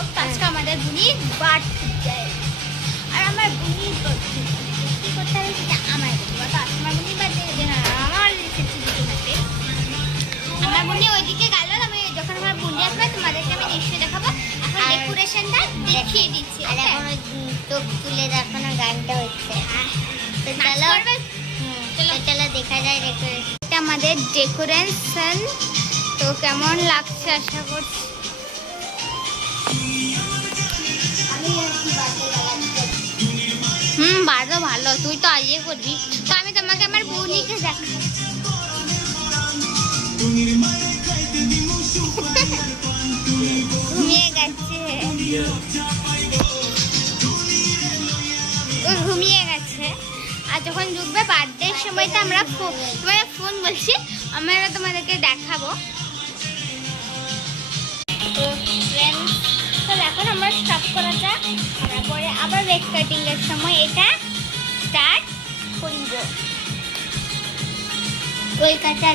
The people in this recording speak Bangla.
আজকে আমাদের বুনির বার্থডে। আর আমার বুনির বার্থডে কি করতে হবে সেটা আমার বুনি বাবা, আমার বুনির বার্থডে না আমার রিসেপশন দিতে হবে। আমার বুনি ওইদিকে গেল, আমি যখন আমার বুনি আসবে তোমাদেরকে আমি নিশ্চয়ই দেখাবো। এখন ডেকোরেশনটা দেখিয়ে দিচ্ছি। আর এখন চোখ তুলে দেখানো গানটা হচ্ছে। তো চলো দেখা যায় ডেকোরেশন। এটা আমাদের ডেকোরেশন, তো কেমন লাগছে আশা করছি। ভালো ভালো, তুই তো ইয়ে করবি, তো আমি তোমাকে আমার বুনিকে দেখাই। ঘুমিয়ে গেছে, ও ঘুমিয়ে গেছে। আর যখন ঢুকবে বার্থডের সময়টা আমরা ফোন বলছি, আমরা তোমাদেরকে দেখাবো। তো ফ্রেন্ডস, তো এখন আমরা স্টপ করা যাক, আমরা পরে আবার কেক কাটিং এর সময় এটা স্টার্ট করব। ওই কাটা